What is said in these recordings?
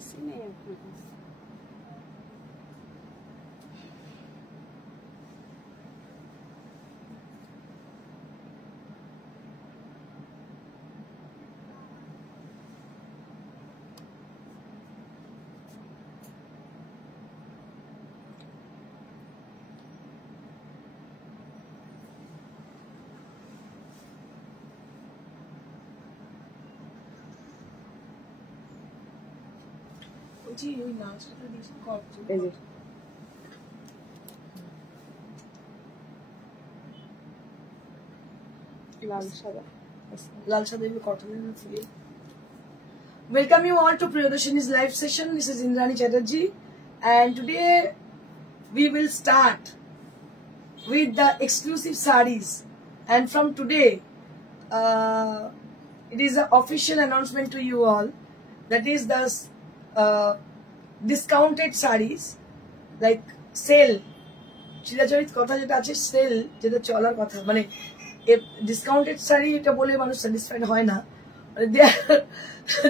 AC নেই আপনার কাছে। Welcome you all to Priyadarshini's live session. This is Indrani Chatterjee, and today we will start with the exclusive sarees. And from today, it is an official announcement to you all. That is the discounted sarees, like sale. চিরাচরিত কথা যেটা আছে sell, যেটা চলার কথা, মানে discounted sari এটা বলে মানুষ স্যাটিসফাইড হয় না,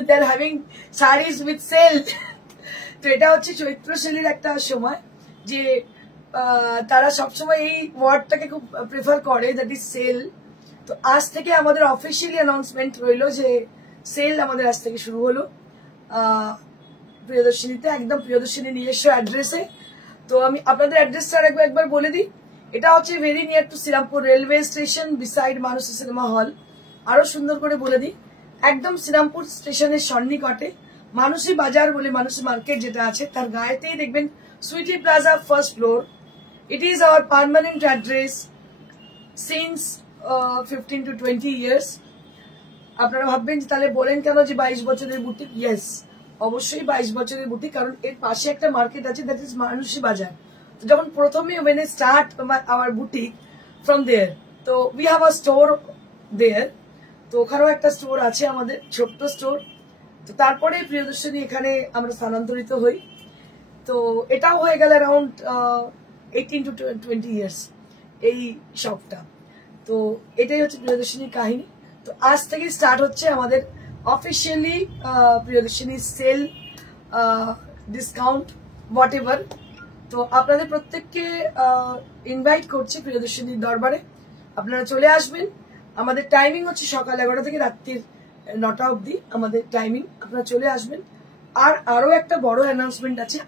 they are having sarees with sale. তো এটা হচ্ছে চৈত্র সেলের একটা সময় যে তারা সবসময় এই ওয়ার্ডটাকে খুব প্রেফার করে, দ্যাট ইজ সেল। তো আজ থেকে আমাদের অফিসিয়ালি অ্যানাউন্সমেন্ট রইলো যে সেল আমাদের আজ থেকে শুরু হলো প্রিয়দর্শিনীতে, একদম প্রিয়দর্শিনী নিজস্ব অ্যাড্রেসে। তো আমি আপনাদের অ্যাড্রেসটা একবার বলে দিই। এটা হচ্ছে very near to Serampore railway station, beside Manasi cinema hall. আরো সুন্দর করে বলে দিই, একদম শ্রীরামপুর স্টেশনের সন্নিকটে মানসী বাজার বলে মানসী মার্কেট যেটা আছে তার গায়েতেই দেখবেন sweety plaza first floor. It is our permanent address since 15 to 20 years. আপনারা ভাববেন যে তাহলে বলেন কেন যে 22 বছরের বুটিক? ইয়েস, অবশ্যই 22 বছরের বুটিক, কারণ এর পাশে একটা মার্কেট আছে, দ্যাট ইজ মানসী বাজার। তো যখন প্রথমে when I start our boutique from there, তো we have a store there, তো ওখানেও একটা স্টোর আছে আমাদের, ছোট্ট স্টোর। তো তারপরে প্রিয়দর্শিনী এখানে আমরা স্থানান্তরিত হই। তো এটাও হয়ে গেল অ্যারাউন্ড 18 to 20 years এই শপটা। তো এটাই হচ্ছে প্রিয়দর্শিনীর কাহিনী। তো আজ থেকে স্টার্ট হচ্ছে আমাদের officially Priyadarshini sale, discount, whatever. তো আপনাদের প্রত্যেককে ইনভাইট করছি প্রিয়দর্শিনীর দরবারে, আপনারা চলে আসবেন। আমাদের টাইমিং হচ্ছে সকাল 11টা থেকে রাত্রির 9টা অবধি আমাদের টাইমিং, আপনারা চলে আসবেন। আর আরো একটা বড় অ্যানাউন্সমেন্ট আছে,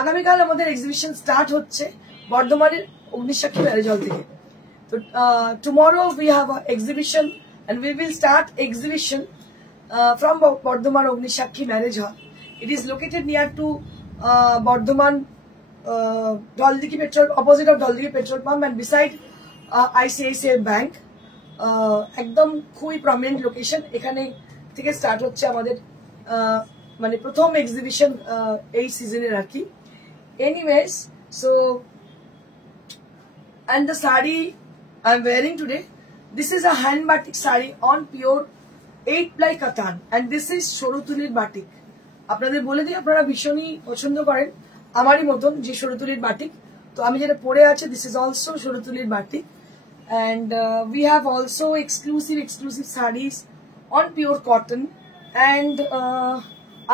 আগামীকাল আমাদের এক্সিবিশন স্টার্ট হচ্ছে বর্ধমানের অগ্নিসাক্ষী ম্যারেজ হল থেকে। তো tomorrow we have a exhibition and we will start exhibition from Bardhaman Agnisakshi Marriage Hall. It is located near to Bardhaman Doldiki petrol, opposite of Doldiki petrol pump and beside ICICI Bank. একদম খুবই prominent location. এখানে থেকে start হচ্ছে আমাদের মানে প্রথম exhibition এই সিজনের আর কি। Anyways, so and the saree I am wearing today, this is a hand batik saree on pure 8-ply katan and this is শরতুলির বাটিক। আপনাদের বলে দিই, আপনারা ভীষণই পছন্দ করেন আমারই মতন যে শরতুলির বাটিক। তো আমি যেটা পরে আছে, দিস ইজ অলসো শরতুলির বাটিক। and we have also exclusive sarees on pure cotton and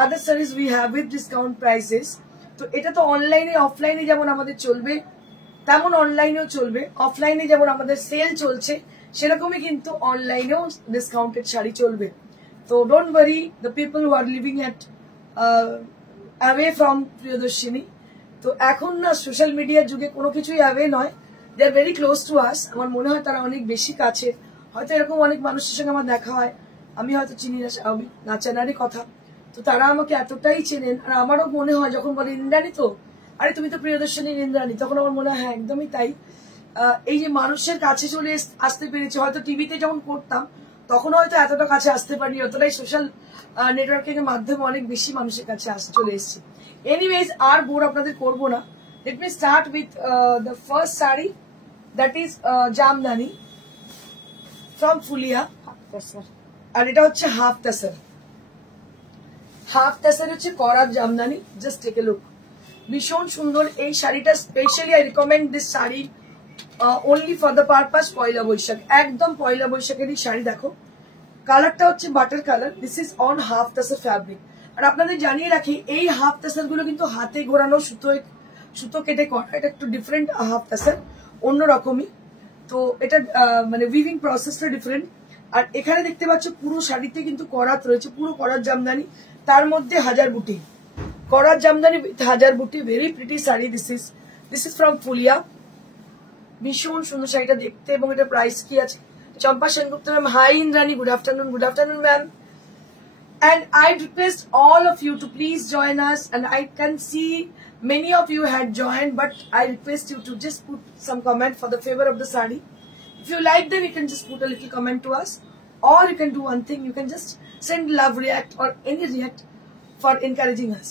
other sarees we have with discount prices. তো এটা তো অনলাইনে অফলাইনে যেমন আমাদের চলবে তেমন অনলাইনেও চলবে। অফলাইনে যেমন আমাদের সেল চলছে সেরকমই কিন্তু অনলাইনেও ডিসকাউন্টেড শাড়ি চলবে। তো don't worry the people who are living at away from Priyadarshini. তো এখন না সোশ্যাল মিডিয়ার যুগে কোনো কিছুই অ্যাওয়ে নয়, they are very close to us. আমার মনে হয় তারা অনেক বেশি কাছে। হয়তো এরকম অনেক মানুষের সঙ্গে আমার দেখা হয়, আমি হয়তো চিনি না, স্বাভাবিক, না চেনারই কথা। তো তারা আমাকে এতটাই চেনেন, আর আমারও মনে হয় যখন বলে ইন্দ্রাণী, তো আরে তুমি তো প্রিয়দর্শিনীর ইন্দ্রাণী, তখন আমার মনে হয় হ্যাঁ একদমই তাই। এই যে মানুষের কাছে চলে আসতে পেরেছে, হয়তো টিভিতে যখন করতাম তখন হয়তো এতটা কাছে আসতে পারিনি, অতটাই সোশ্যাল নেটওয়ার্কিং এর মাধ্যমে অনেক বেশি মানুষের কাছে চলে এসেছি। এনিওয়েজ, আর বোর আপনাদের করবো না। Let me start with the first sari, that is jamdani from Phulia. আর এটা হচ্ছে হাফ তাসার। হাফ তাসার হচ্ছে করার jamdani. Just take a look, ভীষণ সুন্দর এই শাড়িটা। Specially I recommend this sari only for the purpose Poila Boishakh, একদম পয়লা বৈশাখেরই শাড়ি। দেখো কালারটা হচ্ছে butter colour, this is on half tussar fabric. আর আপনাদের জানিয়ে রাখি এই হাফ তাসার গুলো কিন্তু হাতে ঘোরানো সুতো কেটে করা, এটা একটু ডিফারেন্ট হাফ তাসার, অন্যরকমই। তো এটা মানে উইভিং প্রসেসটা ডিফারেন্ট। আর এখানে দেখতে পাচ্ছ পুরো শাড়িতে কিন্তু করাত রয়েছে, পুরো করাত জামদানি, তার মধ্যে হাজার বুটি, করাত জামদানি উইথ হাজার বুটি। Very pretty sari. This is from Phulia. ভীষণ সুন্দর শাড়িটা দেখতে, এবং এটা প্রাইস কি আছে। Champa Sengupta ma'am, hi Indrani, good afternoon. Good afternoon ma'am. And I request all of you to please join us, and I can see many of you had joined, but I request you to just put some comment for the favor of the sari. If you like them, you can just put a little comment to us, or you can do one thing, you can just send love react or any react for encouraging us.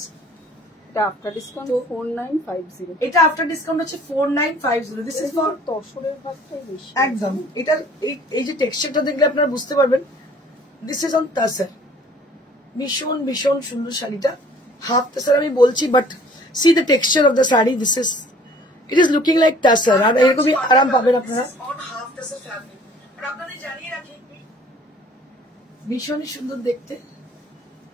এটা after discount 4950, এটা after discount হচ্ছে 4950। This is for তসরের ভাগটাই বেশি একদম। এটা এই যে টেক্সচারটা দেখলে আপনারা বুঝতে পারবেন, দিস ইজ অন তাসার। ভীষণ ভীষণ সুন্দর শাড়িটা, হাফ তাসার আমি বলছি, but see the texture of the sari, it is looking like tussar. আর এরকমই আরাম পাবেন আপনারা। ভীষণই সুন্দর দেখতে।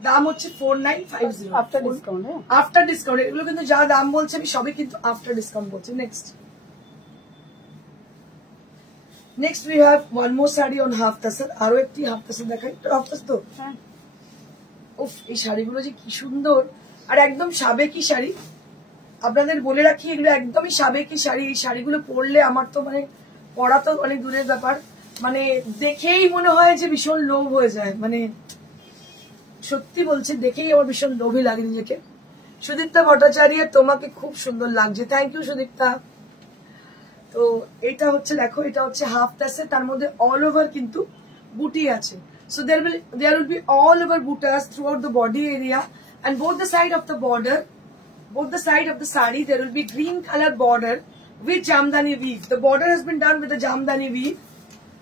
দাম হচ্ছে 4950 আফটার ডিসকাউন্ট। আফটার ডিসকাউন্ট এগুলো কিন্তু যা দাম বলছে আমি সবই কিন্তু আফটার ডিসকাউন্ট বলছি। Next we have one more sari on half tussar. আরো একটি হাফ তাসার দেখাই। হাফ তাস তো উফ, এই শাড়িগুলো যে কি সুন্দর, আর একদম সাবেকি শাড়ি। আপনাদের বলে রাখি, এগুলো একদমই সাবেকি শাড়ি। এই শাড়িগুলো পরলে আমার তো মানে পরা তো অনেক দূরের ব্যাপার, মানে দেখেই মনে হয় যে ভীষণ লোভ হয়ে যায়। মানে সত্যি বলছি, দেখেই আমার ভীষণ লোভী লাগে নিজেকে। সুদীপ্তা ভট্টাচার্য, তোমাকে খুব সুন্দর লাগছে, থ্যাংক ইউ সুদীপ্তা। তো এটা হচ্ছে দেখো, এটা হচ্ছে হাফ তাসে, তার মধ্যে অল ওভার কিন্তু বুটি আছে। So there will be all over buttas throughout the body area, and both the side of the border, both the side of the sari, there will be green color border with jamdani weave. The border has been done with the jamdani weave.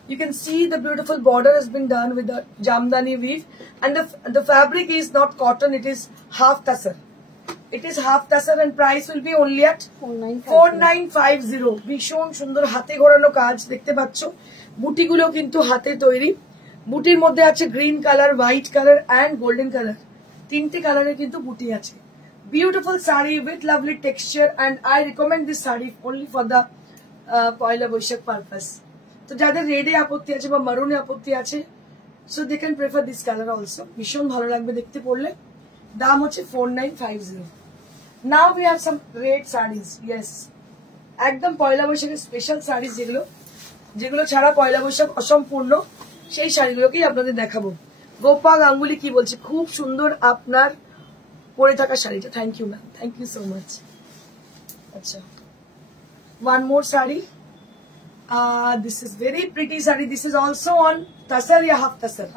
You can see the beautiful border has been done with the jamdani weave, and the fabric is not cotton, it is half tassar. It is half tassar, and price will be only at 4950. ভীষণ সুন্দর হাতে ঘোরানো কাজ দেখতে পাচ্ছ। বুটিগুলো কিন্তু হাতে তৈরি। বুটির মধ্যে আছে green colour, white colour and golden colour, তিনটে কালারের কিন্তু বুটি আছে। Beautiful sari with lovely texture, and I recommend this sari only for the Poila Baishakh purpose. তো যাদের রেডে আপত্তি আছে বা মারুনে আপত্তি আছে, so they can prefer this colour also. ভীষণ ভালো লাগবে দেখতে পড়লে। দাম হচ্ছে 4950। Now we have some red saris. Yes, একদম পয়লা বৈশাখের স্পেশাল শাড়িজ, যেগুলো ছাড়া পয়লা বৈশাখ অসম্পূর্ণ, সেই শাড়িগুলোকেই আপনাদের দেখাবো। গোপা গাঙ্গুলি কি বলছে, খুব সুন্দর আপনার পরে থাকা শাড়িটা। Thank you ma'am, thank you so much. আচ্ছা, one more sari. This is very pretty sari. This is also on tussar yeah half tussar.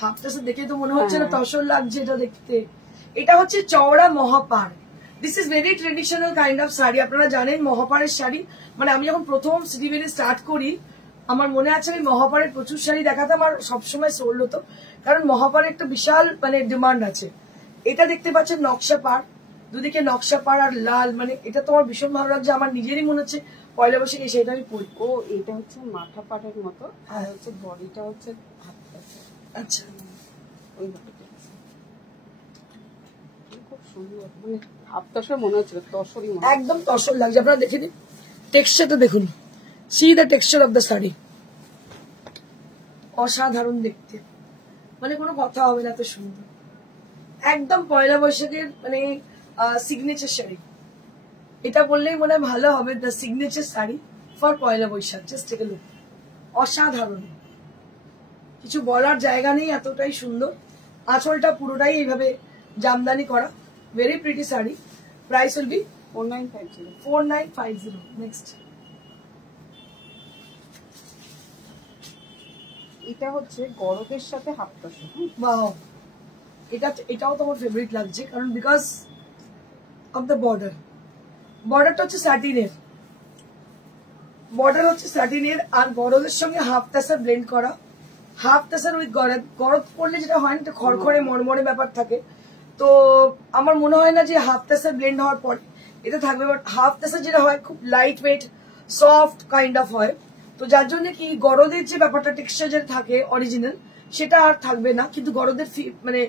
Half tussar দেখে তো মনে হচ্ছে না তসর লাগছে এটা দেখতে। এটা হচ্ছে চওড়া মহাপাড়। This is very traditional kind of sari. আপনারা জানেন মহাপাড়ের শাড়ি, মানে আমি যখন প্রথম সিটিভেরি স্টার্ট করি, আমার মনে আছে আমি মহাপাড়ের প্রচুর শাড়ি দেখাতাম, আর সবসময় সোল্ড হতো, কারণ মহাপাড়ের একটা বিশাল মানে ডিমান্ড আছে। এটা দেখতে পাচ্ছেন নকশা পাড়, দুদিকে নকশা পাড় আর লাল, মানে এটা তো আমার ভীষণ ভালো লাগছে। আমার নিজেরই মনে হচ্ছে পয়লা বৈশাখে সেটা আমি পরি। ও এটা হচ্ছে মাথা পাটের মতো, আর হচ্ছে বডিটা হচ্ছে হাফ তাসা। আচ্ছা, ওই খুব সুন্দর, মানে হাফ তাসার মনে হচ্ছে তসরই মনে, একদম তসর লাগছে। আপনারা দেখে নিন টেক্সচারটা, দেখুন, C the texture of the sari. অসাধারণ দেখতে, মানে কোনো কথা হবে না, এত সুন্দর। একদম পয়লা বৈশাখের মানে সিগনেচার শাড়ি, এটা বললেই মনে হয় ভালো হবে। The signature sari for Poila Baishakh. Just take a look, অসাধারণ, কিছু বলার জায়গা নেই, এতটাই সুন্দর। আঁচলটা পুরোটাই এইভাবে জামদানি করা, very pretty sari. Price will B 4950। Next, এটা হচ্ছে গরদের সাথে হাফ তাসা। ওয়াও, এটাও তো আমার ফেভারিট লাগছে, কারণ বিকজ অফ দ্য বর্ডার। বর্ডারটা হচ্ছে স্যাটিনের, আর গরদের সঙ্গে হাফ তাসা ব্লেন্ড করা। হাফ তাসার উইথ গরদ, গরদ করলে যেটা হয় না, খড়খড়ে মরমরে ব্যাপার থাকে, তো আমার মনে হয় না যে হাফ তাসার ব্লেন্ড হওয়ার পর এটা থাকবে। বাট হাফ তাসা যেটা হয় খুব light weight soft kind of হয়, তো যার জন্য কি গরদের যে ব্যাপারটা টেক্সচার যেটা থাকে অরিজিনাল, সেটা আর থাকবে না। কিন্তু গরদের মানে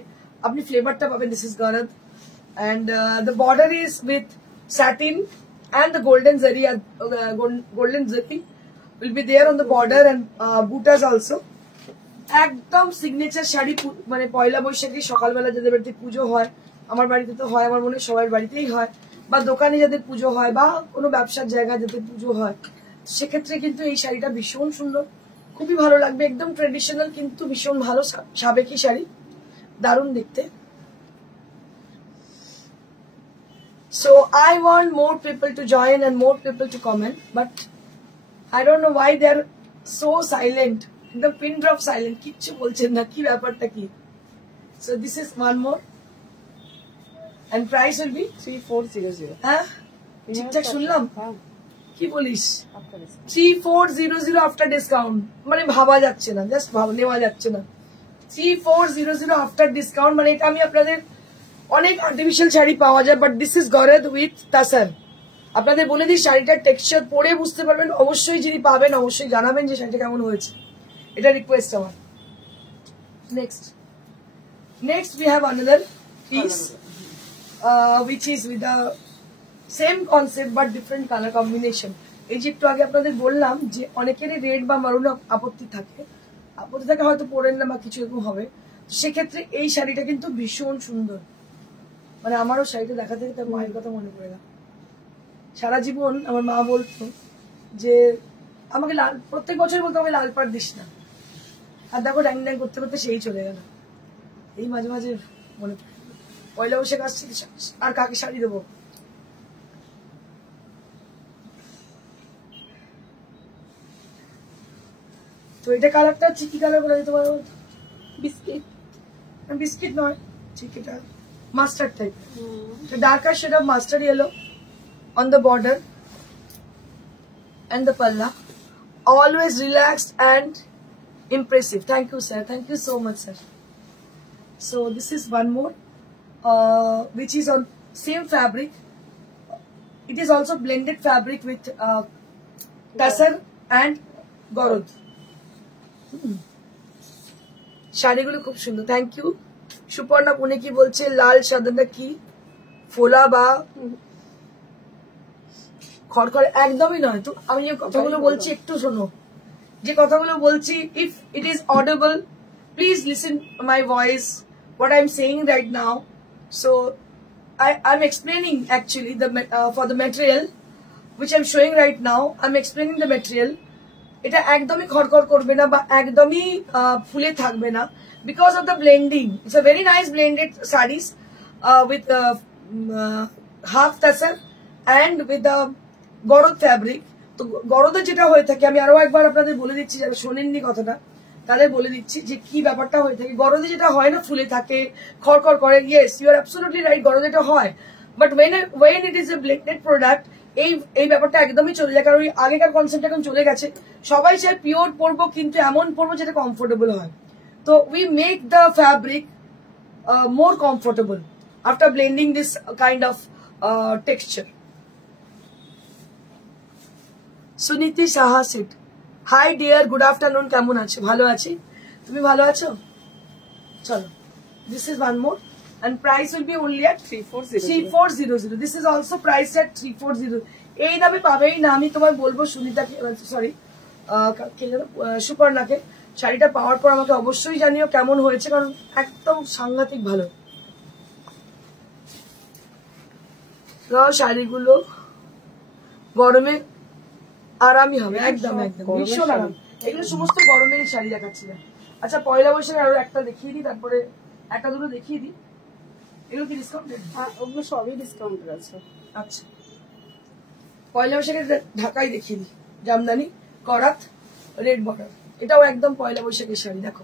আপনি ফ্লেভারটা পাবেন। This is garad and the border is with satin and the golden zari will be there on the border and butas also. একদম সিগনেচার শাড়ি, মানে পয়লা বৈশাখী সকালবেলা যাদের বাড়িতে পুজো হয়, আমার বাড়িতে তো হয়, আমার মনে হয় সবার বাড়িতেই হয়, বা দোকানে যাদের পুজো হয় বা কোনো ব্যবসার জায়গায় যাদের পুজো হয়, সেক্ষেত্রে কিন্তু এই শাড়িটা ভীষণ সুন্দর, খুবই ভালো লাগবে। একদম ট্রেডিশনাল কিন্তু ভীষণ ভালো সাবেকি শাড়ি, দারুণ দেখতে। So I want more people to join and more people to comment, but I don't know why they are so silent. The pin drop silent. কিচ্ছু বলছেন না, কি ব্যাপারটা কি? So this is one more, and price will be 3400. হ্যাঁ ঠিকঠাক শুনলাম? হ্যাঁ, কি বলিস? after discount. 3400 আফটার ডিসকাউন্ট, মানে ভাবা যাচ্ছে না, জাস্ট নেওয়া যাচ্ছে না। 3400 আফটার ডিসকাউন্ট, মানে এটা আমি আপনাদের অনেক আর্টিফিশিয়াল শাড়ি পাওয়া যায়, বাট দিস ইজ গরদ উইথ তাসার। আপনাদের বলে দিই শাড়িটার টেক্সচার পরে বুঝতে পারবেন। অবশ্যই যিনি পাবেন অবশ্যই জানাবেন যে শাড়িটা কেমন হয়েছে, এটা রিকোয়েস্ট আমার। Next we have another piece which is with the same concept but different color combination. এই যে একটু আগে আপনাদের বললাম যে অনেকেরই রেড বা মারুন আপত্তি থাকে হয়তো পরেন না বা কিছু এরকম হবে, সেক্ষেত্রে এই শাড়িটা কিন্তু ভীষণ সুন্দর। মানে আমারও শাড়িটা দেখা থেকে তার মায়ের কথা মনে পড়ে গেল। সারা জীবন আমার মা বলতো যে আমাকে প্রত্যেক বছর বলতো আমাকে লাল পাড় দিস না, আর দেখো ড্যাং ড্যাং করতে করতে সেই চলে গেল। এই মাঝে মাঝে মনে পড়ে পয়লা বৈশাখ আসছে, আর কাকে শাড়ি দেবো? তো এটা কালারটা হচ্ছে কি কালার বলে দিতে পারবো? বিস্কিট, বিস্কিট নয়, ঠিক এটা mustard type, darker shade of mustard yellow on the border and the palla. Always relaxed and impressive. Thank you, sir. Thank you so much, sir. So this is one more, which is on same fabric. It is also blended fabric with tassar and gorod. শাড়িগুলো খুব সুন্দর। Thank you. Suparna Pune কি বলছে? লাল সাদাটা কি ফোলা বা খড়খড়? একদমই নয়। তো আমি যে কথাগুলো বলছি একটু শোনো, যে কথাগুলো বলছি, if it is audible please listen my voice, what I'm saying right now. So I'm explaining actually for the material which I'm showing right now. I'm explaining the material. এটা একদমই খড়খড় করবে না বা একদমই ফুলে থাকবে না, because of the blending. It's a very nice blended sarees with half tassar and with the garad fabric. তো গরদে যেটা হয়ে থাকে, আমি আরো একবার আপনাদের বলে দিচ্ছি যারা শোনেননি কথাটা, তাদের বলে দিচ্ছি যে কি ব্যাপারটা হয়ে থাকে। গরদে যেটা হয় না, ফুলে থাকে, খড়খড় করে, yes you are absolutely right, গরদে এটা হয়, but when it is a blended product এই ব্যাপারটা একদমই চলে যায়। কারণ ওই আগেকার কনসেপ্ট এখন চলে গেছে, সবাই চায় পিওর পরবো, কিন্তু এমন পরবো যেটা কমফোর্টেবল হয়। তো we make the fabric more comfortable after blending this kind of texture. Suniti Saha সিট, হাই ডিয়ার, গুড আফটারনুন, কেমন আছে? ভালো আছি, তুমি ভালো আছো? চলো, this is one more and price will be only at 3400. This is also priced at 3400. এই দামে পাবেই না। আমি তোমার বলবো সুনিতাকে, সরি সুপর্ণাকে, শাড়িটা পাওয়ার পর আমাকে অবশ্যই জানিও কেমন হয়েছে, কারণ একদম সাংঘাতিক ভালো শাড়িগুলো, গরমে আরামই হবে, একদম একদম ভীষণ আরাম। এগুলো সমস্ত গরমের শাড়ি দেখাচ্ছি না। আচ্ছা পয়লা বৈশাখে আরো একটা দেখিয়ে দিই, তারপরে একটা দুটো দেখিয়ে দিই। এগুলো কি ডিসকাউন্টেড? হ্যাঁ, ওগুলো সবই ডিসকাউন্টেড আছে। আচ্ছা পয়লা বৈশাখের ঢাকাই দেখিয়ে দিই। জামদানি করাত রেড বর্ডার, এটাও একদম পয়লা বৈশাখের শাড়ি। দেখো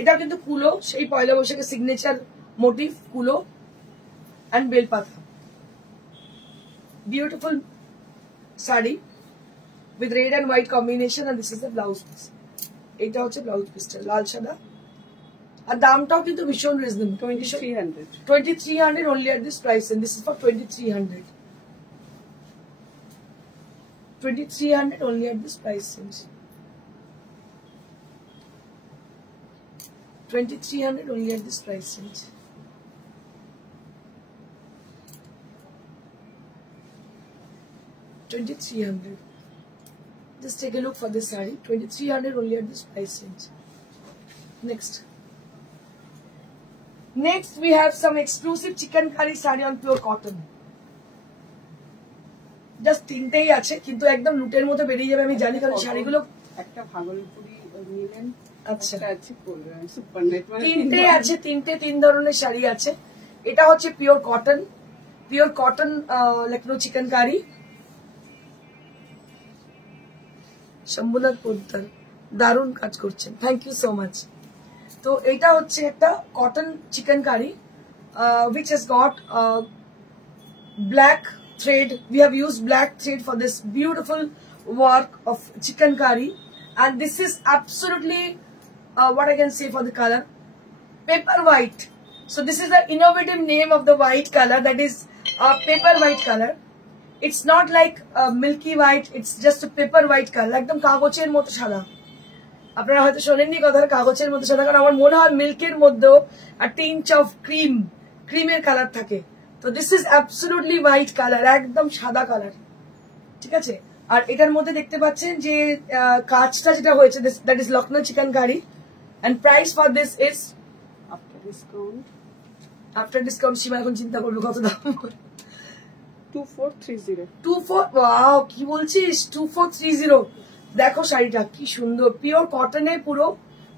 এটা কিন্তু কুলো, সেই পয়লা বৈশাখের সিগনেচার মোটিভ কুলো অ্যান্ড বেলপাতা। Beautiful sari with red and white combination, and this is the blouse piece. এটা হচ্ছে ব্লাউজ পিসটা, লাল সাদা, আর দামটাও কিন্তু ভীষণ reasonable, 2300 only at this price, and this is for 2300 only at this price range. 2300 only at this price range. $2,300. Just take a look for this saree. 2,300 only at this price range. Next. Next, we have some exclusive chikankari saree on pure cotton. Just তিনটেই আছে কিন্তু একদম লুটের মতো বেরিয়ে যাবে আমি জানি কারণ শাড়িগুলো একটা ভাগলপুরি নিলেন আচ্ছা আছে সুপার নেট তিনটে আছে তিন ধরনের শাড়ি আছে এটা হচ্ছে পিওর কটন লখনৌ চিকেনকারি শম্ভুনাথ পোদ্দার দারুণ কাজ করছেন থ্যাংক ইউ সো মাচ তো এটা হচ্ছে একটা cotton চিকেনকারি which has got black thread. We have used black thread for this beautiful work of chikankari, and this is absolutely what I can say for the color, paper white. So this is the innovative name of the white color, that is paper white color. It's not like milky white, it's just a paper white color, একদম কাগজের মতো সাদা। আপনারা হয়তো শোনেননি কথাটা কাগজের মতো সাদা, কারণ আমার মনে হয় মিল্কের মধ্যেও a tinge of ক্রিমের কালার থাকে। তো this is absolutely white colour, একদম সাদা কালার, ঠিক আছে। আর এটার মধ্যে দেখতে পাচ্ছেন যে কাজটা যেটা হয়েছে that is Lucknow chikankari, and price for this is after discount Seema এখন চিন্তা করবে কত দাম। 2430। ওয়াও কি বলছিস 2430। দেখো শাড়িটা কি সুন্দর, পিওর কটনে পুরো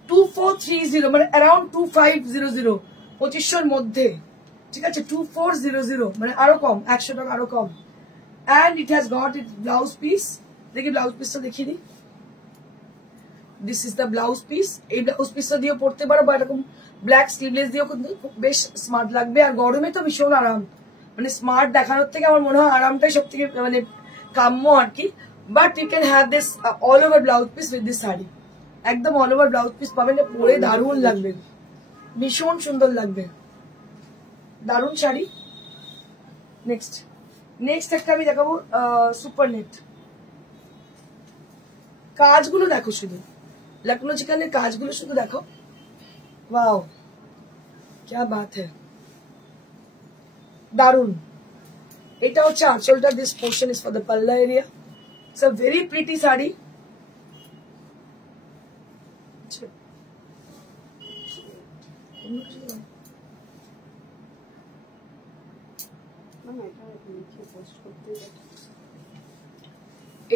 2430 মানে অ্যারাউন্ড 2500 2500 মধ্যে, ঠিক আছে 2400 মানে আরো কম 100 টাকা আরো কম। and it has got its blouse piece, দেখি ব্লাউজ পিসটা দেখিয়ে দিই। This is the blouse piece. এই ব্লাউজ পিসটা দিয়েও পরতে পারো বা এরকম ব্ল্যাক স্লিভলেস দিয়েও কিন্তু বেশ স্মার্ট লাগবে, আর গরমে তো ভীষণ আরাম, মানে স্মার্ট দেখানোর থেকে আমার মনে হয় আরামটাই সব থেকে মানে কাম্য আর কি। But you can have this all over blouse piece with this sari, একদম অল ওভার ব্লাউজ পিস পাবেন, পরে দারুণ লাগবে, ভীষণ সুন্দর লাগবে, দারুণ শাড়ি। নেক্সট একটা আমি দেখাবো সুপার নেট। কাজগুলো দেখো শুধু, লখনৌ চিকেনের কাজগুলো শুধু দেখো, ওয়াও क्या बात है, দারুণ। এটা হচ্ছে আঁচলটা, this portion is for the palla area. It's a very pretty sari.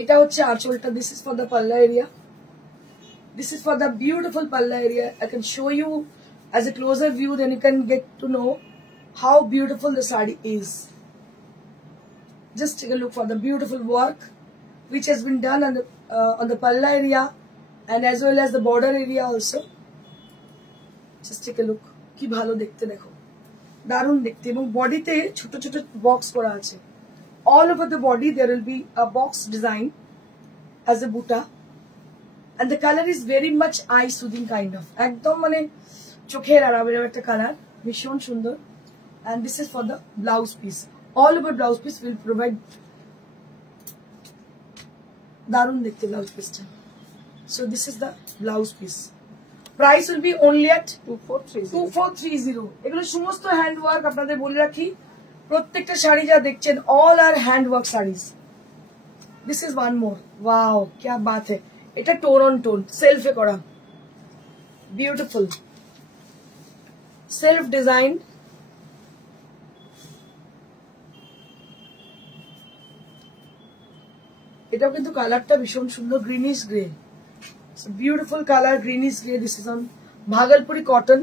এটা হচ্ছে আঁচলটা, this is for the palla area, this is for the beautiful palla area. I can show you as a closer view, then you can get to know how beautiful the sari is. Just take a look for the beautiful work which has been done on the palla area and as well as the border area also. Just take a look, ki bhalo dekhte dekho, darun dekhte, ebong body te choto choto box kora ache, all over the body there will be a box design as a buta, and the color is very much eye soothing kind of, ekdom mane চোখের আরামের একটা colour, ভীষণ সুন্দর। and this is for the blouse piece, all over blouse piece will provide, দারুণ দেখতে blouse পিসটা। so this is the blouse piece, price will be only at 2430। এগুলো সমস্ত হ্যান্ড ওয়ার্ক, আপনাদের বলে রাখি প্রত্যেকটা শাড়ি যা দেখছেন all are hand work sarees। this is one more, wow क्या बात है, এটা টোন অন টোন সেলফে করা, বিউটিফুল সেলফ ডিজাইন। এটাও কিন্তু কালারটা ভীষণ সুন্দর, greenish grey, beautiful colour greenish grey. This is on Bhagalpuri cotton,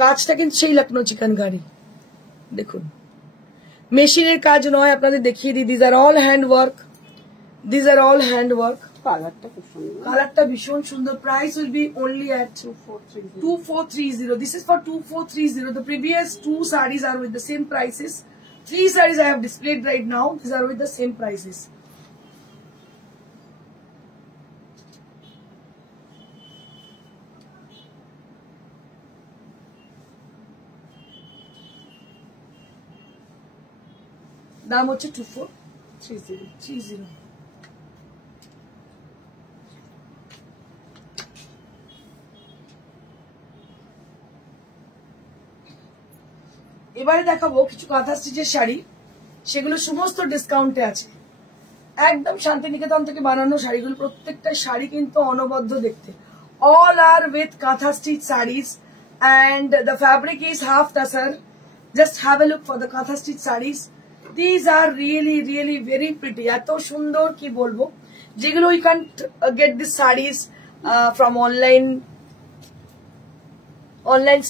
কাজটা কিন্তু সেই লখনৌ চিকেনকারি, দেখুন মেশিনের কাজ নয়, আপনাদের দেখিয়ে দিই। This are all hand work, this are all hand work. কালারটা ভীষণ সুন্দর। Price will be only at 2430। This is for 2430. The previous two sarees are with the same prices. 3 sarees I have displayed right now, these are with the same prices. দাম হচ্ছে 2430। এবারে দেখাবো কিছু কাঁথা স্টিচের শাড়ি, সেগুলো সমস্ত ডিসকাউন্টে আছে। একদম শান্তিনিকেতন থেকে বানানো শাড়িগুলো, প্রত্যেকটা শাড়ি কিন্তু অনবদ্য দেখতে। All are with Katha stitch sarees and the fabric is half tussar. Just have a look for the Katha stitch sarees. These are really really very pretty. এত সুন্দর কি বলবো, যেগুলো you can't get these sarees from online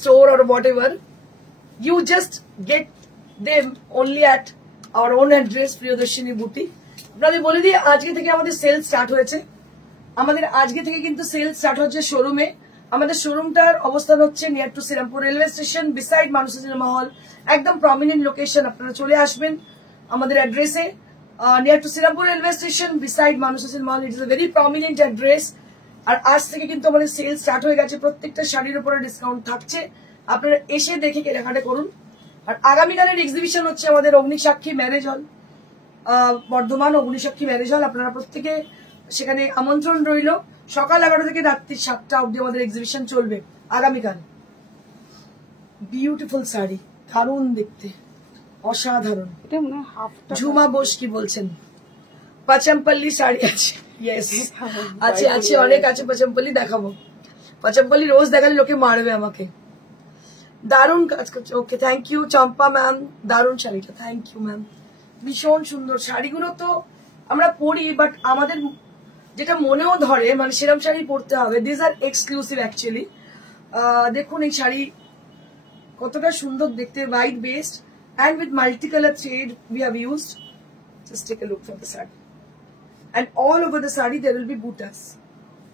store or whatever. You just get them only at our own address, Priyadarshini Boutique. আপনাদের বলে দিই, আজকে থেকে আমাদের সেল স্টার্ট হয়েছে। আমাদের আজকে থেকে কিন্তু সেল স্টার্ট হচ্ছে শোরুমে। আমাদের শোরুমটার অবস্থান হচ্ছে near to Serampore railway station, beside Mansa cinema hall. একদম প্রমিনেন্ট লোকেশন, আপনারা চলে আসবেন আমাদের অ্যাড্রেসে, near to Serampore railway station, beside Mansa cinema hall. It is a very prominent address. আর আজ থেকে কিন্তু আমাদের সেল স্টার্ট হয়ে গেছে, প্রত্যেকটা শাড়ির উপরে ডিসকাউন্ট থাকছে। আপনারা এসে দেখে কেনাকাটা করুন। আর আগামীকালের এক্সিবিশন হচ্ছে আমাদের অগ্নিসাক্ষী ম্যারেজ হল, বর্ধমান অগ্নিসাক্ষী ম্যারেজ হল। আপনারা প্রত্যেকে সেখানে আমন্ত্রণ রইল। সকাল 11টা থেকে রাত্রি 7টা অবধি আমাদের এক্সিবিশন চলবে আগামীকাল। বিউটিফুল শাড়ি, দারুণ দেখতে, অসাধারণ। ঝুমা বোস কি বলছেন? পাচামপল্লি শাড়ি আছে, ইয়েস আছে আছে, অনেক আছে। পাচামপল্লি দেখাবো, পাচামপল্লি রোজ দেখালে লোকে মারবে আমাকে। দারুণ কাজ করছে। ওকে, থ্যাংক ইউ চম্পা ম্যাম, দারুণ শাড়িটা, থ্যাংক ইউ ম্যাম। ভীষণ সুন্দর শাড়িগুলো তো আমরা পরি, বাট আমাদের যেটা মনেও ধরে, মানে সেরকম শাড়ি পরতে হবে। This are exclusive actually. দেখুন এই শাড়ি কতটা সুন্দর দেখতে, white based and with multicolor thread we have used. Just take a look for the saree. And all over the saree there will be buttas.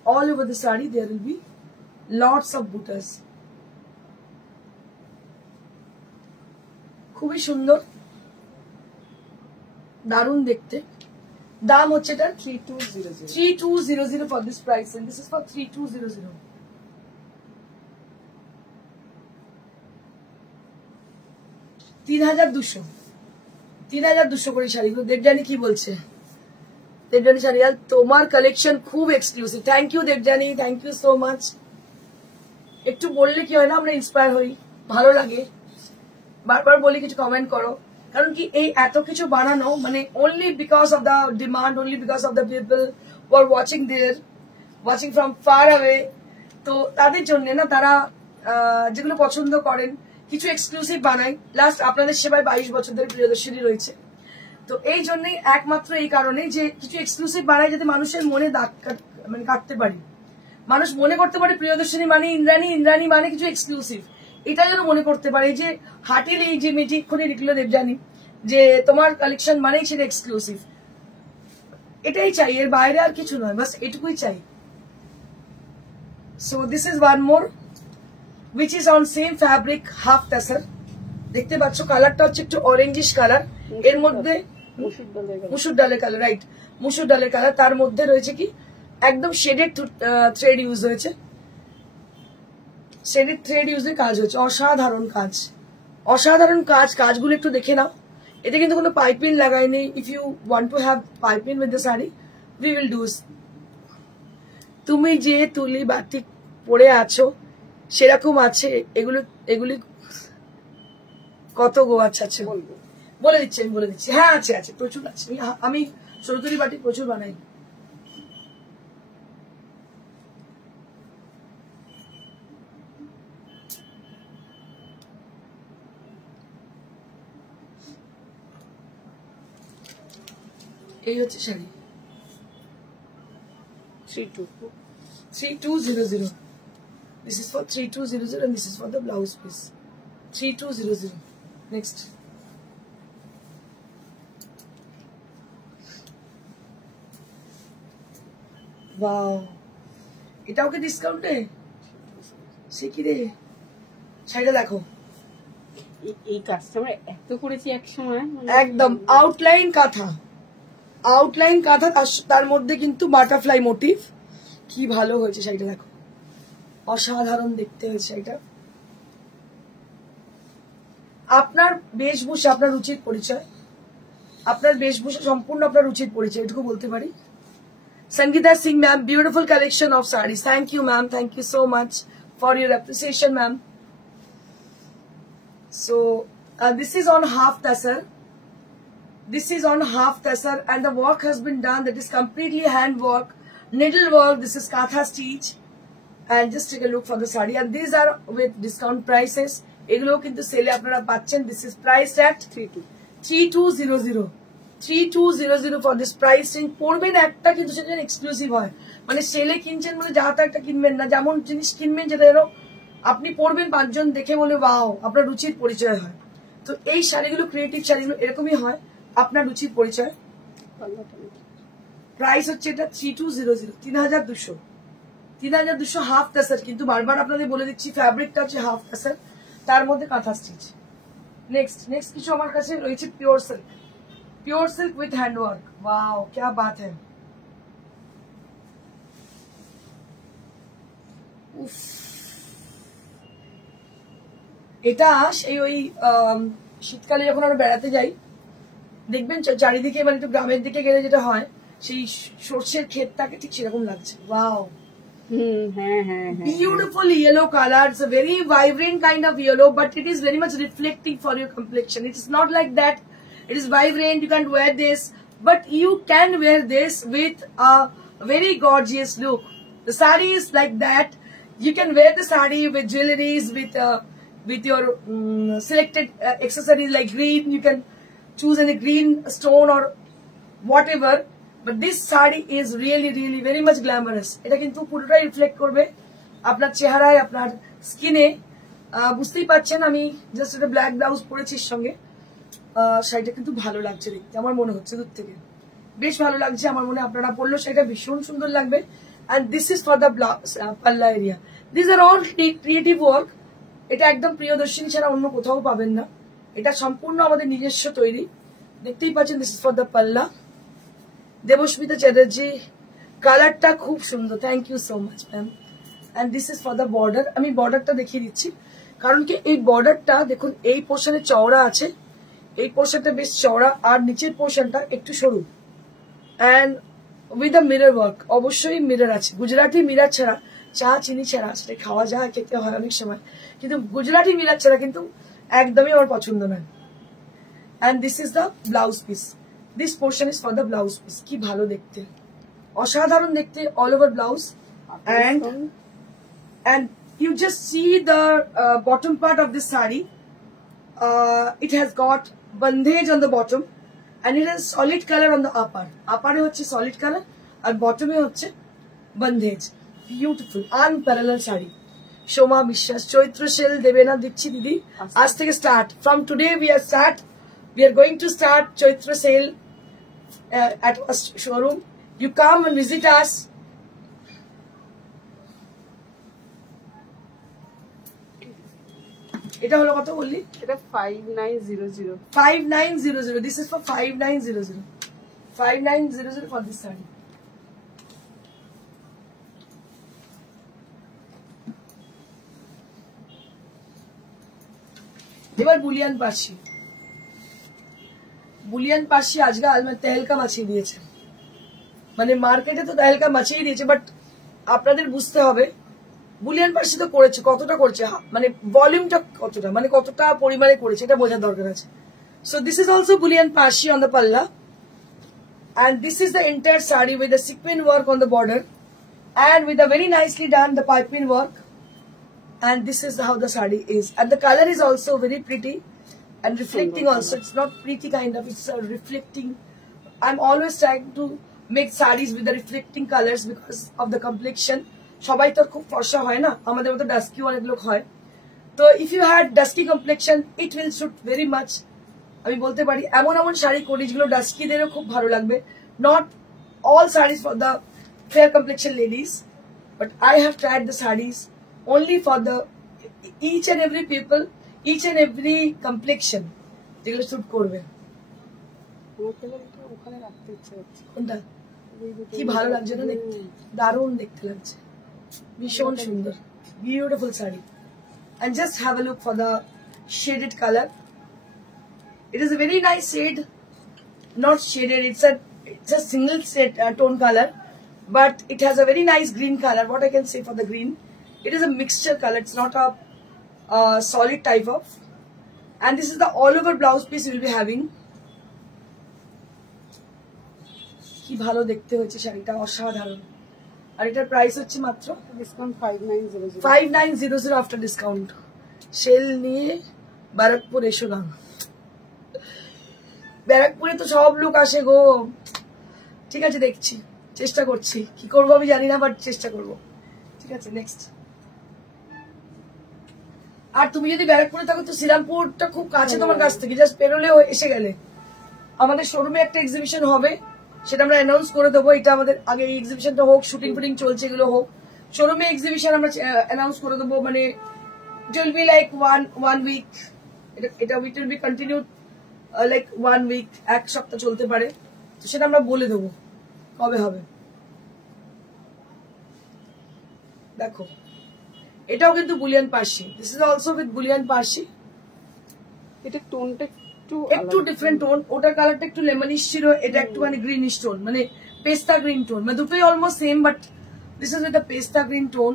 All over the saree there will be lots of buttas. খুবই সুন্দর, দারুণ দেখতে। দাম হচ্ছে এটা 3200 for this price, and this is for 3200. 3200 করে শাড়িগুলো। দেবজানি কি বলছে? দেবজানি শাড়ি, আর তোমার কালেকশন খুব exclusive. Thank you Debjani, thank you so much. একটু বললে কি হয় না, আমরা ইন্সপায়ার হই, ভালো লাগে। বারবার বলি কিছু কমেন্ট করো, কারণ কি এই এত কিছু বানানো মানে only because of the demand, only because of the people who are watching there, watching from far away. তো তাদের জন্য না, তারা যেগুলো পছন্দ করেন, কিছু এক্সক্লুসিভ বানাই। লাস্ট আপনাদের সেবায় 22 বছর ধরে প্রিয়দর্শিনী রয়েছে। তো এই জন্যই, একমাত্র এই কারণে যে কিছু এক্সক্লুসিভ বানাই, যাতে মানুষের মনে দাগ মানে কাটতে পারি, মানুষ মনে করতে পারে প্রিয়দর্শিনী মানে ইন্দ্রাণী, ইন্দ্রাণী মানে কিছু এক্সক্লুসিভ, এটা যেন মনে করতে পারে। যে হাটির এই যে মেয়েটি এক্ষুনি লিখলো দেবজানি যে তোমার কালেকশন মানেই সেটা এক্সক্লুসিভ, এটাই চাই, এর বাইরে আর কিছু নয়, বাস এটুকুই চাই। So this is one more which is on same fabric, half tassar. দেখতে পাচ্ছ কালারটা হচ্ছে একটু অরেঞ্জিশ কালার, এর মধ্যে মুসুর ডালের কালার, রাইট, মুসুর ডালের কালার। তার মধ্যে রয়েছে কি একদম শেডেড থ্রেড ইউজ হয়েছে, শেডেড থ্রেড ইউজের কাজ হয়েছে। অসাধারণ কাজ, অসাধারণ কাজ। কাজগুলো একটু দেখে নাও। এতে কিন্তু কোনো পাইপিং লাগাইনি। If you want to have piping with the sari, we will do. তুমি যে তুলি বাটিক পরে আছো সেরকম আছে এগুলো, এগুলি কত গো? আচ্ছা আচ্ছা, বলে দিচ্ছি, আমি বলে দিচ্ছি। হ্যাঁ আছে আছে, প্রচুর আছে। আমি সরতুলি বাটি প্রচুর বানাই। এই হচ্ছে sari 3200. This is for 3200 and this is for the blouse piece. 3200. Next. Wow. এটাও কি ডিসকাউন্টে? সে কি রে? শাড়িটা দেখো। এই কাস্টমার এত করেছি এক সময়, একদম আউটলাইন কাঁথা, আউটলাইন কাঁথা, তার মধ্যে কিন্তু বাটারফ্লাই মোটিভ। কি ভালো হয়েছে শাড়িটা, দেখো, অসাধারণ দেখতে হয়েছে এটা। আপনার বেশভূষা আপনার রুচির পরিচয়, আপনার বেশভূষা সম্পূর্ণ আপনার রুচির পরিচয়, এটুকু বলতে পারি। Sangeeta Singh ma'am, beautiful collection of sarees. Thank you ma'am, thank you so much for your appreciation ma'am. So This is on half tassel. This is on half tassel, and the work has been done. That is completely hand work, needle work. This is katha stitch. And just take a look for the sari. And these are with discount prices. এগুলো কিন্তু সেলে আপনারা পাচ্ছেন. This is priced at 3200. 3200 for this price range. পড়বেন একটা কিন্তু সেটা exclusive হয়, মানে সেলে কিনছেন বলে যা তা একটা কিনবেন না, যেমন জিনিস কিনবেন যেটা এরো আপনি পড়বেন 5 জন দেখে বলে ওয়াও, আপনার রুচির পরিচয় হয়। তো এই শাড়িগুলো, ক্রিয়েটিভ শাড়িগুলো এরকমই হয়, আপনার রুচির পরিচয়। প্রাইস হচ্ছে এটা 3200, 3200 হাফ টাসার। কিন্তু বারবার আপনাদের বলে দিচ্ছি ফ্যাব্রিকটা হচ্ছে হাফ টাসার, তার মধ্যে কাঁথা স্টিচ। নেক্সট কিছু আমার কাছে রয়েছে pure silk, pure silk with handwork. Wow क्या बात है। উফ, এটা সেই ওই শীতকালে যখন আমরা বেড়াতে যাই দেখবেন চারিদিকে, মানে একটু গ্রামের দিকে গেলে যেটা হয় সেই সর্ষের ক্ষেতটাকে ঠিক সেরকম লাগছে। Wow, beautiful yellow color. It's a very vibrant kind of yellow, but it is very much reflecting for your complexion. It is not like that it is vibrant, you can't wear this, but you can wear this with a very gorgeous look. The sari is like that. You can wear the sari with jewelries, with your selected accessories like green. You can choose any green stone or whatever. But this sari is really very much glamorous. এটা কিন্তু পুরোটাই reflect করবে আপনার চেহারায়, আপনার স্কিনে। বুঝতেই পাচ্ছেন আমি জাস্ট একটা ব্ল্যাক ব্লাউজ পরেছি সঙ্গে। শাড়িটা কিন্তু ভালো লাগছে দেখতে, আমার মনে হচ্ছে দূর থেকে বেশ ভালো লাগছে। আমার মনে আপনারা পরলেও শাড়িটা ভীষণ সুন্দর লাগবে। And this is for the পাল্লা area. These are all creative work. এটা একদম প্রিয়দর্শিনী ছাড়া অন্য কোথাও পাবেন না, এটা সম্পূর্ণ আমাদের নিজস্ব তৈরি। দেখতেই পাচ্ছেন দিস ইজ ফর দ্য পাল্লা। দেবস্মিতা চ্যাটার্জি, কালারটা খুব সুন্দর, thank you so much ma'am. And this is for the border. আমি বর্ডারটা দেখিয়ে দিচ্ছি, কারণ কি এই বর্ডারটা দেখুন এই পোর্শনে চওড়া আছে, এই পোর্শনটা বেশ চওড়া, আর নিচের পোর্শনটা একটু সরু। And with the mirror work, অবশ্যই মিরর আছে। গুজরাটি মিরর ছাড়া, চা চিনি ছাড়া সেটা খাওয়া যায়, খেতে হয় অনেক সময়, কিন্তু গুজরাটি মিরর ছাড়া কিন্তু একদমই আমার পছন্দ নয়। And this is the blouse piece. This portion is for the blouse piece. কি ভালো দেখতে, অসাধারণ দেখতে, all over blouse. And you just see the bottom part of this sari. It has got bandhej on the bottom and it has solid color on the upper. Upper হচ্ছে solid color আর bottom এ হচ্ছে bandhej. Beautiful, unparalleled sari. Soma বিশ্বাস, চৈত্র sell দেবে না? দিচ্ছি দিদি, আজ থেকে start. From today we are going to start Chaitra sale at our showroom. You come and visit us. এটা হলো কত বললি? এটা 5900। 5900. This is for 5900. 5900 for this saree. এবার বুলিয়ান পার্সি। বুলিয়ান পার্সি আজকাল মানে তেহলকা মাছিয়ে দিয়েছে, মানে মার্কেটে তো তেহলকা মাছিয়ে দিয়েছে, বাট আপনাদের বুঝতে হবে বুলিয়ান পার্সি তো করেছে, কতটা করেছে, মানে ভলিউমটা কতটা, মানে কতটা পরিমাণে করেছে এটা বোঝার দরকার আছে। So this is also bullion Parsi on the pallu, and this is the entire saree with the sequin work on the border and with a very nicely done the piping work. And this is how the saree is, and the color is also very pretty and reflecting also. It's not pretty kind of, it's reflecting. I'm always trying to make sarees with the reflecting colors because of the complexion. সবাই তো খুব ফর্সা হয় না, আমাদের মতো dusky অনেক লোক হয়। তো if you had dusky complexion it will suit very much. আমি বলতে পারি এমন শাড়ি করি যেগুলো ডাস্কিদেরও খুব ভালো লাগবে। Not all sarees for the fair complexion ladies, but I have tried the sarees only for the each and every people, each and every complexion যেগুলো স্যুট করবে। ওখানে রাখতে ইচ্ছে হচ্ছে। কোনটা? কি ভালো লাগছে না দেখতে, দারুণ দেখতে লাগছে, ভীষণ সুন্দর, beautiful sari. And just have a look for the shaded color. It is a very nice shade, not shaded, it's a single shade tone color, but it has a very nice green color. What I can say for the green, it is a mixture color, it's not a solid type of, and this is the all over blouse piece you will be having. কি ভালো দেখতে হয়েছে শাড়িটা, অসাধারণ। আর এটার price হচ্ছে মাত্র discount 5900 5900 after discount. Sell নিয়ে ব্যারাকপুর এসো না, ব্যারাকপুরে তো সব লোক আসে গো। ঠিক আছে, দেখছি, চেষ্টা করছি, কি করবো আমি জানি না, বাট চেষ্টা করবো। ঠিক আছে, নেক্সট। আর তুমি যদি ব্যারাকপুরে থাকো তো শ্রীরামপুরটা খুব কাছে তোমার কাছ থেকে, জাস্ট পেরোলেও এসে গেলে। আমাদের শোরুমে একটা এক্সিবিশন হবে, সেটা আমরা অ্যানাউন্স করে দেবো। এটা আমাদের আগে এই এক্সিবিশনটা হোক, শুটিং ফুটিং চলছে, এগুলো হোক, শোরুমে এক্সিবিশন আমরা অ্যানাউন্স করে দেবো। মানে it will be like one week, এটা it will be continue like 1 week, এক সপ্তাহ চলতে পারে। তো সেটা আমরা বলে দেবো কবে হবে। দেখো, এটাও কিন্তু bullion Parsi, this is also with bullion Parsi. এটা টোনটা একটু ডিফারেন্ট টোন, ওটার কালারটা একটু লেমনিশ ছিল, এটা একটু মানে গ্রিনিশ টোন, মানে পেস্তা গ্রিন টোন, মানে দুটোই almost same, but this is with the pista green tone.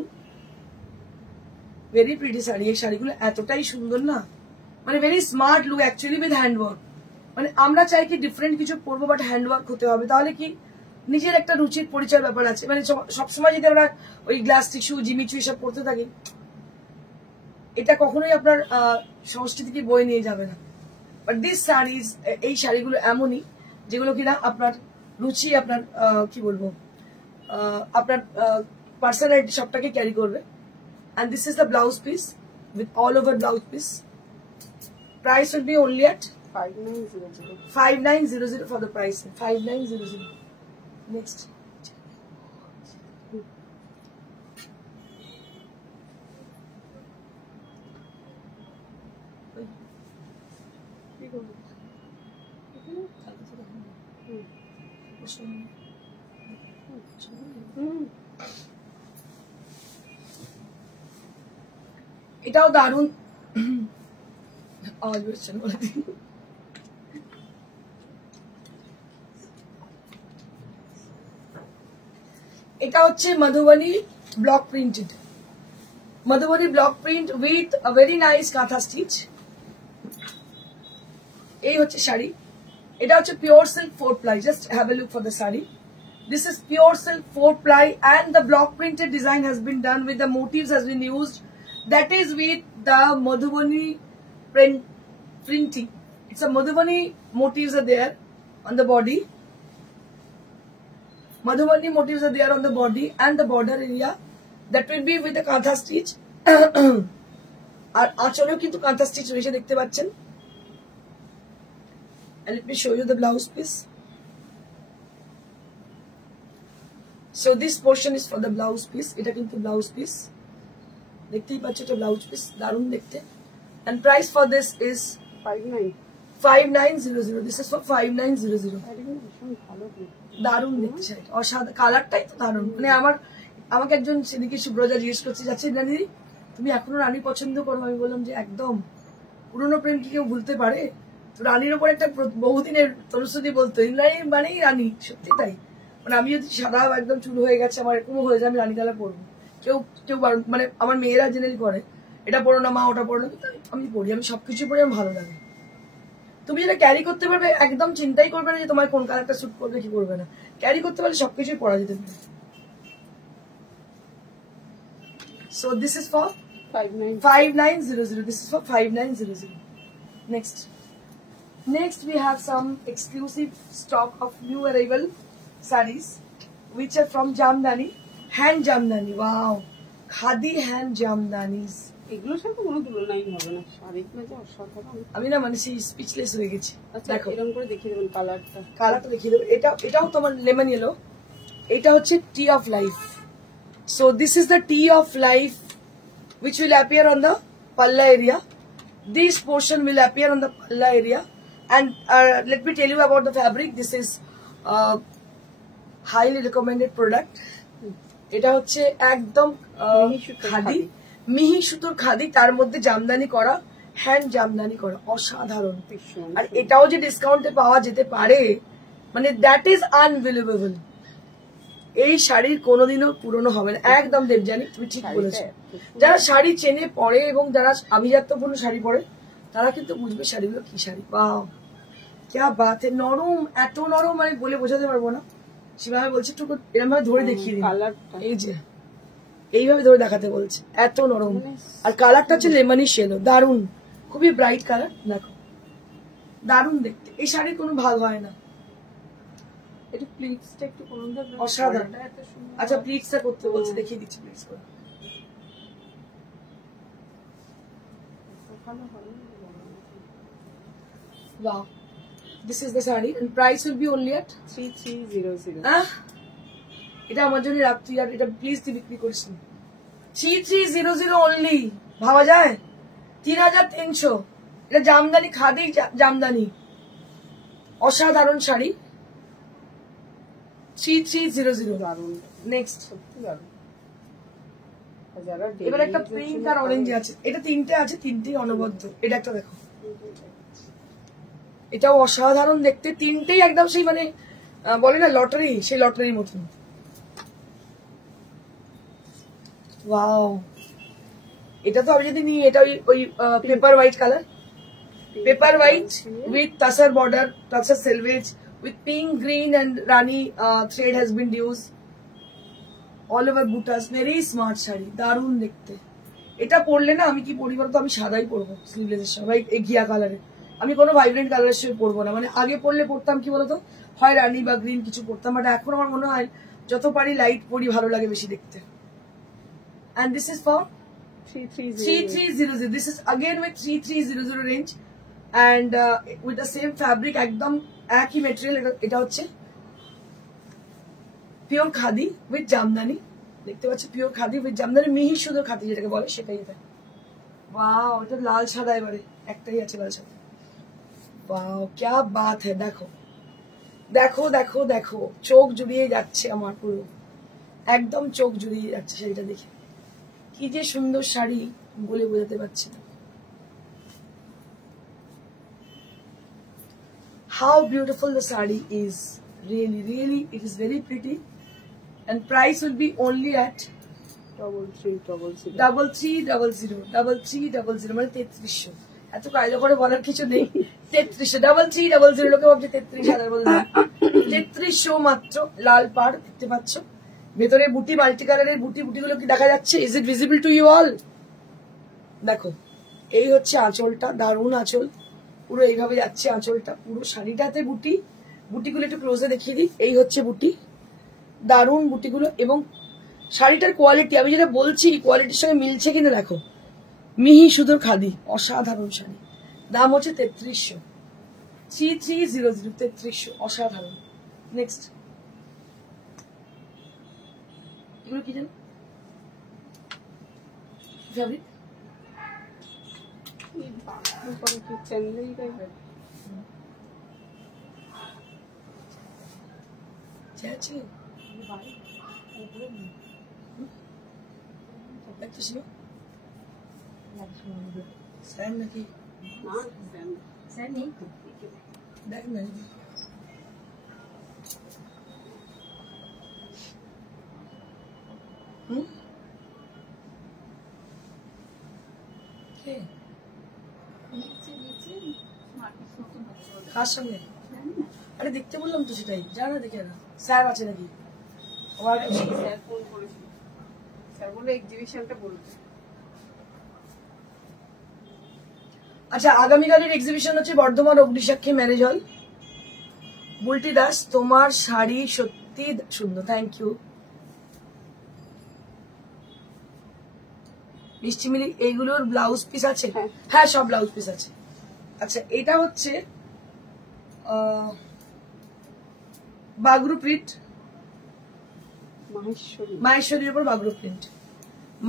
Very pretty sari, এই শাড়িগুলো এতটাই সুন্দর না, মানে very smart look actually with handwork. মানে আমরা চাই কি ডিফারেন্ট কিছু পরবো, বাট হ্যান্ডওয়ার্ক হতে হবে, তাহলে কি নিজের একটা রুচির পরিচয় ব্যাপার আছে। মানে সবসময় যদি আমরা ওই গ্লাস টিস্যু, জিমিচু এসব পড়তে থাকি, এটা কখনোই আপনার সংস্কৃতিকে বয়ে নিয়ে যাবে না। বাট দিস শাড়িজ, এই শাড়িগুলো এমনই যেগুলো কিনা আপনার রুচি, আপনার কি বলবো, আপনার পার্সোনালিটি সবটাকে ক্যারি করবে। And this is the blouse piece with all over blouse piece. Price will be only at 5900 5900 for the price. 5900. Next. এটাও দারুন, আওয়াজ বেরোচ্ছে না বলে দিন। এটা হচ্ছে Madhubani block printed, Madhubani block print with a very nice কাঁথা স্টিচ। এই হচ্ছে শাড়ি, এটা হচ্ছে pure silk 4 ply, just have a look for the sari. This is pure silk 4 ply and the block printed design has been done with the motifs has been used, that is with the Madhubani printing. It's a Madhubani motifs are there on the body. Madhubani motifs are there on the body and the border area. That will be with the kantha stitch. আর আঁচলেও কিন্তু কাঁথা stitch রয়েছে, দেখতে পাচ্ছেন। And let me show you the blouse piece. So this portion is for the blouse piece. এটা কিন্তু blouse piece, দেখতেই পাচ্ছ, এটা ব্লাউজ পিস, দারুণ দেখতে। And price for this is 5900. This is for 5900. দারুণ দেখতে শাড়িটা, অসাধারণ, কালারটাই তো দারুণ। মানে আমাকে একজন সেদিকে সুব্রজা জিজ্ঞেস করছে, যাচ্ছে রানী তুমি এখনো রানী পছন্দ করো? আমি বললাম যে একদম, পুরোনো প্রেম কি কেউ ভুলতে পারে? তো রানীর ওপর একটা বহুদিনের তরুশ্রুতি বলতো, ইন্দ্রাণী মানেই রানী, সত্যি তাই। মানে আমি যদি সাদা একদম চুল হয়ে গেছে, আমার এরকমও হয়ে যায়, আমি রানী কালার পরবো, কেউ মানে আমার মেয়েরা জেনারেলি করে, এটা পড়ো না মা, ওটা পড়ো না, আমি পড়ি, আমি সবকিছু পড়ি, আমার ভালো লাগে। তুমি যেটা ক্যারি করতে পারবে, একদম চিন্তাই করবে না যে তোমার কোন কালারটা স্যুট করবে কি করবে না, ক্যারি করতে পারলে সবকিছুই পড়া যেতে পারে। So this is for 5900. This is for 5900. Next we have some exclusive stock of new arrival sarees which are from Jamdani, hand Jamdani. Wow, khadi hand Jamdanis. এগুলোর সাথে কোনো তুলনাই হবে না, শাড়িগুলো যে অসাধারণ। আমি না মানে সেই স্পিচলেস হয়ে গেছি। আচ্ছা, এরকম করে দেখিয়ে দেবেন কালারটা দেখিয়ে দেবো। এটাও তোমার লেমন ইয়েলো, এটা হচ্ছে tree of life. So this is the tea of life which will appear on the palla area. This portion will appear on the palla area, and let me tell you about the fabric. This is highly recommended product. এটা হচ্ছে একদম খাদি, মিহি সুতোর খাদি, তার মধ্যে জামদানি করা, hand Jamdani করা, অসাধারণ। আর এটাও যে ডিসকাউন্টে পাওয়া যেতে পারে, মানে দ্যাট ইজ আনবিলিভেবল। এই শাড়ি কোনোদিনও পুরনো হবে না, একদম দেবজানি, তুমি ঠিক বলেছো। যারা শাড়ি চেনে পরে এবং যারা আভিজাত্যপূর্ণ শাড়ি পরে, তারা কিন্তু বুঝবে শাড়িগুলো কি শাড়ি। বাহ ক্যা বাত হে, নরম, এত নরম মানে বলে বোঝাতে পারবো না। সীমা আমি বলছি একটু এরকম ভাবে ধরে দেখিয়ে দিন, কালারটা এই যে এইভাবে ধরে দেখাতে বলছে, এত নরম। আর কালারটা হচ্ছে লেমনি শেডো, দারুন, খুবই ব্রাইট কালার। দেখো দারুন দেখতে, এই শাড়ির কোনো ভাগ হয় না। এটা প্লিটসটা একটু কোন ধরনের অসাধারণ। এত সুন্দর। আচ্ছা প্লিটসটা করতে বলছে, দেখিয়ে দিচ্ছি প্লিটস করে। ভালো হবে। Wow, this is the saree and price will be only at 3300 এটা আমার জন্য রাখতি, আর এটা প্লিজ তুই বিক্রি করিস না। 3300 অনলি, ভাবা যায়? 3300। এটা জামদানি, খাদি জামদানি, অসাধারণ শাড়ি। 3300 দারুণ, নেক্সট। সত্যি দারুণ। যারা এবার একটা পিঙ্ক আর অরেঞ্জ আছে, এটা তিনটে আছে, তিনটেই অনবদ্য। এটা একটা দেখো, এটাও অসাধারণ দেখতে, তিনটেই একদম সেই মানে বলে না লটারি, সেই লটারির মতন। ওয়াও, এটা তো আমি যদি নিই, এটা ওই paper white colour, paper white with tussar border, tussar সেলভেজ with pink, green and rani thread has been used all over butas. Very smart sari, দারুণ দেখতে। এটা পরলে না আমি কি পরি বলতো, আমি সাদাই পরবো স্লিভলেসের সঙ্গে, এই ঘিয়া কালারে। আমি কোনো ভাইব্রেন্ট কালারের সঙ্গে পরবো না। মানে আগে পরলে পরতাম কি বলতো, হয় রানি বা গ্রিন কিছু পরতাম, বাট এখন আমার মনে হয় যত পারি লাইট পরি, ভালো লাগে বেশি দেখতে। And this is for 3300. This is again with 3300 range and with the same fabric, একদম একই মেটেরিয়াল। এটা হচ্ছে পিওর খাদি উইথ জামদানি, দেখতে পাচ্ছি পিওর খাদি উইথ জামদানি, মিহি সুন্দর খাদি যেটাকে বলে সেটাই এটা। ওয়াও, এটা লাল সাদা, এবারে একটাই আছে লাল সাদা। ওয়াও ক্যা বাত হ্যায়, দেখো দেখো দেখো দেখো, চোখ জুড়িয়ে যাচ্ছে আমার, পুরো একদম চোখ জুড়িয়ে যাচ্ছে শাড়িটা দেখে। কি যে সুন্দর শাড়ি, বলে বোঝাতে পারছি না। How beautiful the saree is, really really it is very pretty and price will be only at 3300 মানে 3300। এত কায়দা করে বলার কিছু নেই, 3300 লোকে ভাবছে 33,000 বলে, 3300 মাত্র। লাল পাড় দেখতে পাচ্ছ, ভেতরে বুটি, মাল্টি কালারের বুটি, বুটিগুলো কি দেখা যাচ্ছে? Is it visible to you all? দেখো এই হচ্ছে আঁচলটা, দারুণ আঁচল, পুরো এইভাবে যাচ্ছে আঁচলটা, পুরো শাড়িটাতে বুটি, বুটিগুলো একটু ক্লোজে দেখিয়ে দিই। এই হচ্ছে বুটি, দারুণ বুটিগুলো, এবং শাড়িটার কোয়ালিটি আমি যেটা বলছি কোয়ালিটির সঙ্গে মিলছে কিনা দেখো, মিহি সুতোর খাদি, অসাধারণ শাড়ি। দাম হচ্ছে 3300, 3300, 3300, অসাধারণ। নেক্সট, এগুলো কি জানো ফ্যাব্রিক? নাকি দেখ না, কার সঙ্গে? আরে দেখতে বললাম তো, সেটাই জানা, দেখে না স্যার আছে নাকি? স্যার ফোন করেছিল, স্যার বলে এক্সিবিশনটা বলতে। আচ্ছা, আগামীকালের এক্সিবিশন হচ্ছে বর্ধমান অগ্নিসাক্ষী ম্যারেজ হল। বুলটি দাস, তোমার শাড়ি সত্যি সুন্দর, থ্যাংক ইউ। মিষ্টি মিলি, এইগুলোর ব্লাউজ পিস আছে? হ্যাঁ সব ব্লাউজ পিস আছে। আচ্ছা, এটা হচ্ছে বাগরু প্রিন্ট, মাহেশ্বরীর উপর বাগরু প্রিন্ট,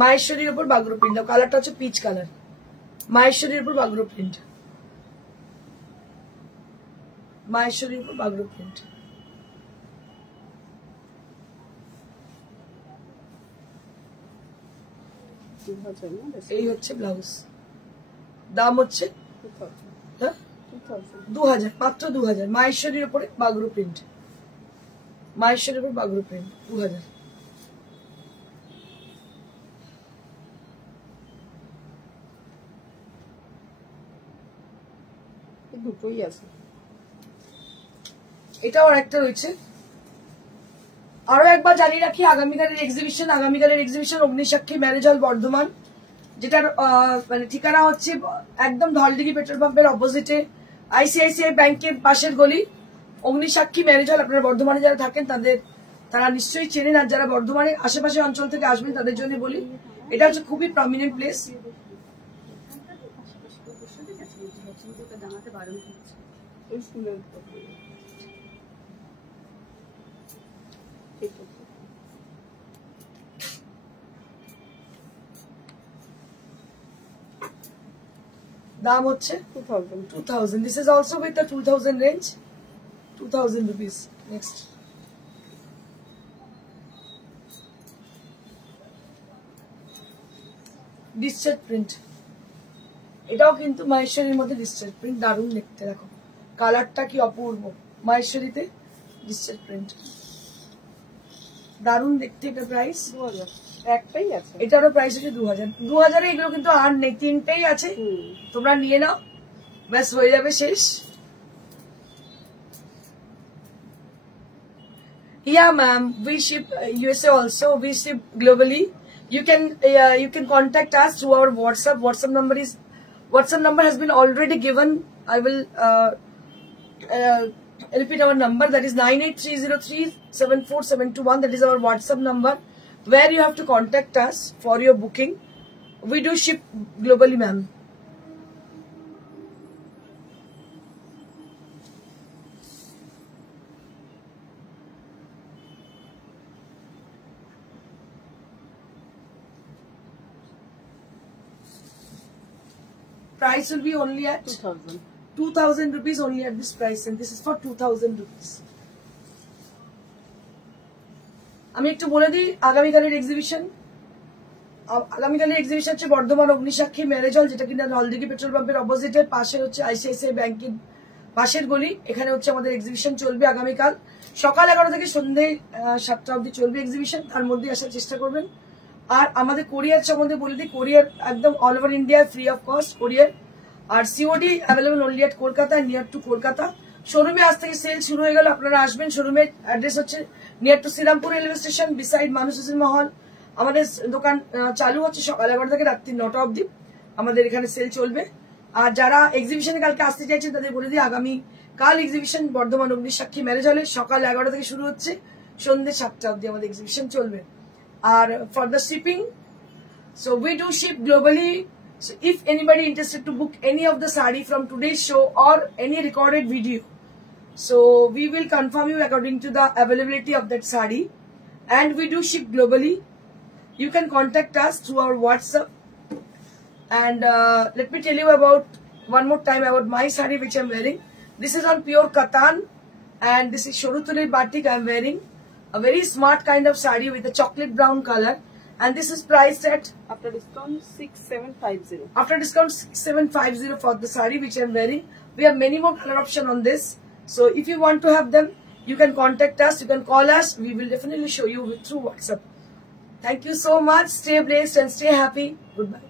মাহেশ্বরীর উপর বাগরু প্রিন্ট। কালারটা হচ্ছে পিচ কালার, মাহেশ্বরীর উপর বাগরু প্রিন্ট, মাহেশ্বরীর উপর বাগরু প্রিন্ট। এই হচ্ছে ব্লাউজ, দাম হচ্ছে 2000, মাত্র 2000। মাহেশ্বরীর উপরে বাগরু প্রিন্ট, মাহেশ্বরীর উপর বাগরু প্রিন্ট, 2000। দুটোই আছে। এটাও একটা রয়েছে। আরো একবার জানিয়ে রাখি আগামীকালের এক্সিবিশন অগ্নিসাক্ষী ম্যারেজ হল বর্ধমান, যেটার মানে ঠিকানা হচ্ছে একদম ঢলডিগি পেট্রোল পাম্পের অপোজিটে আইসিআইসিআই ব্যাংকের পাশের গলি। অগ্নিসাক্ষী ম্যারেজ হল, আপনারা বর্ধমানে যারা থাকেন তারা নিশ্চয়ই চেনেন, আর যারা বর্ধমানের আশেপাশে অঞ্চল থেকে আসবেন তাদের জন্য বলি এটা হচ্ছে খুবই প্রমিনেন্ট প্লেস। দাম হচ্ছে 2000। This is also with the 2000 range, 2000 rupees. Next, discharge print. এটাও কিন্তু মাহেশ্বরীর মধ্যে ডিসচার্জ প্রিন্ট, দারুণ দেখতে, দেখো কালারটা কি অপূর্ব। মাহেশ্বরীতে ডিসচার্জ প্রিন্ট, দারুণ দেখতে। এটা প্রাইস 2000, একটাই আছে। এটারও প্রাইস হচ্ছে 2000। 2000 এগুলো কিন্তু আর নেই, তিনটেই আছে, তোমরা নিয়ে নাও, ব্যাস হয়ে যাবে শেষ। Yeah, ma'am. We ship USA also. We ship globally. You can contact us through our WhatsApp. WhatsApp number has been already given. I will repeat our number. That is 9830374721. That is our WhatsApp number, where you have to contact us for your booking. We do ship globally, ma'am. Price will be only at 2000 rupees, only at this price, and this is for 2000 rupees. আমি একটু বলে দিই আগামীকালের exhibition হচ্ছে বর্ধমান অগ্নিসাক্ষী marriage hall, যেটা কিনা নলদিঘি petrol পাম্পের অপোজিটের পাশে হচ্ছে আইসিআইসিআই ব্যাংকের পাশের গলি। এখানে হচ্ছে আমাদের এক্সিবিশন চলবে আগামীকাল সকাল 11 থেকে সন্ধ্যে 7টা অবধি চলবে এক্সিবিশন, তার মধ্যে আসার চেষ্টা করবেন। আর আমাদের কোরিয়ার সম্বন্ধে বলে দিই, কোরিয়ার একদম all over India free of cost courier, আর COD available only at Kolkata, near to Kolkata. শোরুমে আজ থেকে সেল শুরু হয়ে গেল, আপনারা আসবেন। শোরুমের অ্যাড্রেস হচ্ছে near to Serampore railway station, beside মানুষ সিনেমা হল। আমাদের দোকান চালু হচ্ছে সকাল 11 থেকে রাত্রি 9টা অবধি, আমাদের এখানে সেল চলবে। আর যারা এক্সিবিশনে কালকে আসতে চাইছেন তাদের বলে দিই আগামী কাল এক্সিবিশন বর্ধমান অগ্নিসাক্ষী ম্যারেজ হলে সকাল 11টা থেকে শুরু হচ্ছে, সন্ধ্যে 7টা অবধি আমাদের এক্সিবিশন চলবে। আর for the shipping, so we do ship globally. So if anybody interested to book any of the sari from today's show or any recorded video, so we will confirm you according to the availability of that sari, and we do ship globally. You can contact us through our WhatsApp. And let me tell you about one more time about my sari which I'm wearing. This is on pure katan, and this is Shorutuli batik I'm wearing. A very smart kind of sari with a chocolate brown color, and this is priced at after discount 6750. After discount 6750 for the sari which I am wearing. We have many more color option on this, so if you want to have them, you can contact us, you can call us. We will definitely show you through WhatsApp. Thank you so much. Stay blessed and stay happy. Goodbye.